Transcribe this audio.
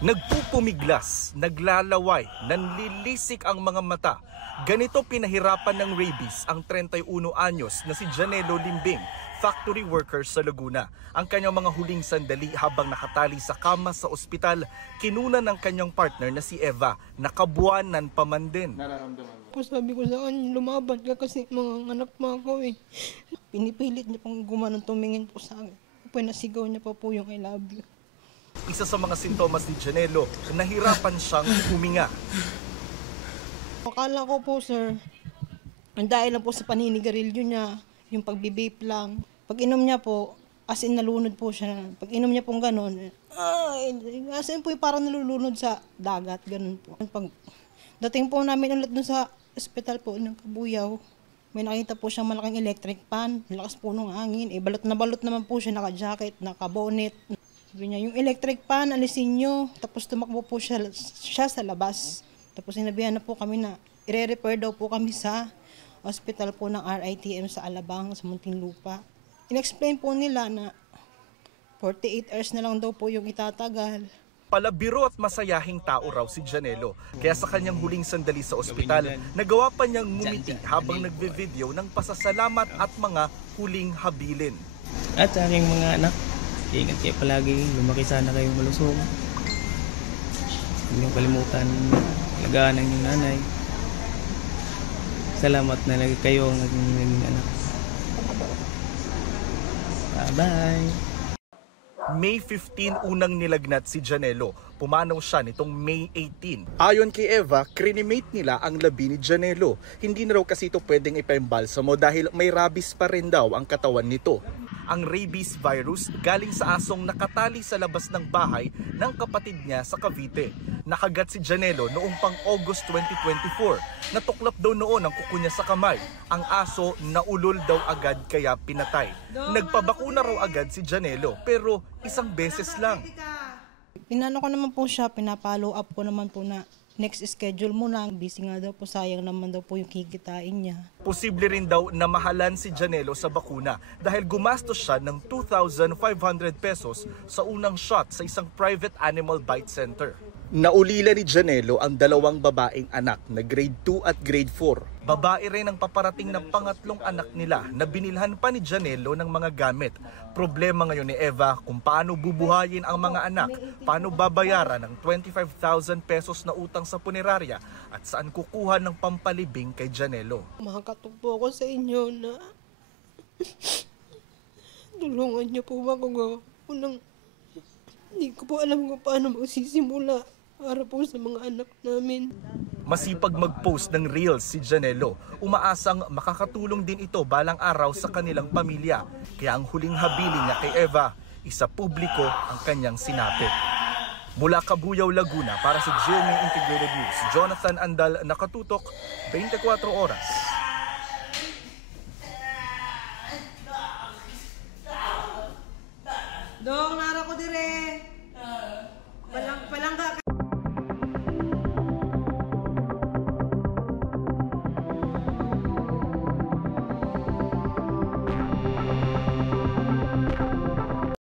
Nagpupumiglas, naglalaway, nanlilisik ang mga mata. Ganito pinahirapan ng rabies ang 31 anyos na si Janelo Limbing, factory worker sa Laguna. Ang kanyang mga huling sandali habang nakatali sa kama sa ospital, kinunan ng kanyang partner na si Eva, nakabuanan pa man din. Nararamdaman mo? Sabi ko sa kanya, lumaban ka kasi mga anak mo ako eh. Pinipilit niya pang gumanon tumingin po sa akin. Pinasigaw niya pa po yung I love you. Isa sa mga sintomas ni Janelo, nahirapan siyang huminga. Akala ko po sir, dahil lang po sa paninigarilyo niya, yung pagbibape lang. Pag inom niya po, as in nalunod po siya. Pag inom niya pong gano'n, as in po parang nalulunod sa dagat, gano'n po. Pag dating po namin ulit dun sa ospital po ng Kabuyaw, may nakita po siyang malaking electric pan, lakas po ng hangin. Balot na balot naman po siya, naka-jacket, naka-bonnet. Sabi niya, yung electric pan, alisin nyo. Tapos tumakbo po siya sa labas. Tapos sinabihan na po kami na i-refer daw po kami sa hospital po ng RITM sa Alabang, sa Muntinlupa. In-explain po nila na 48 hours na lang daw po yung itatagal. Palabiro at masayahing tao raw si Janelo. Kaya sa kanyang huling sandali sa ospital, nagawa pa niyang ngumiti habang nagbe-video ng pasasalamat at mga huling habilin. At sa aking mga anak, ingat kayo palagi, lumaki sana kayong malusog. Huwag niyong kalimutan, alagaan ng inyong nanay. Salamat na lagi kayo ang naging anak. Bye-bye! May 15 unang nilagnat si Janelo. Pumanaw siya nitong May 18. Ayon kay Eva, crinimate nila ang labi ni Janelo. Hindi na raw kasi ito pwedeng ipaimbalsamo dahil may rabies pa rin daw ang katawan nito. Ang rabies virus galing sa asong nakatali sa labas ng bahay ng kapatid niya sa Cavite. Nakagat si Janelo noong pang August 2024. Natuklap daw noon ang kuko niya sa kamay. Ang aso naulol daw agad kaya pinatay. Nagpabakuna raw agad si Janelo pero isang beses lang. Pinano ko naman po siya, pinapollow up ko naman po na next schedule mo na. Busy nga daw po, sayang naman daw po yung kikitain niya. Posible rin daw na mahalan si Janelo sa bakuna dahil gumastos siya ng 2,500 pesos sa unang shot sa isang private animal bite center. Naulila ni Janelo ang dalawang babaeng anak na grade 2 at grade 4. Babae rin ang paparating ng pangatlong anak nila na binilhan pa ni Janelo ng mga gamit. Problema ngayon ni Eva kung paano bubuhayin ang mga anak, paano babayaran ng 25,000 pesos na utang sa punerarya at saan kukuha ng pampalibing kay Janelo. Makakatog po ako sa inyo na tulungan niyo po ako. Hindi ko po alam kung paano magsisimula para po sa mga anak namin. Masipag mag-post ng reels si Janelo. Umaasang makakatulong din ito balang araw sa kanilang pamilya. Kaya ang huling habilin niya kay Eva, isa publiko ang kanyang sinapit. Mula Kabuyaw, Laguna, para sa GMA Integrated News, Jonathan Andal, nakatutok, 24 oras. Dong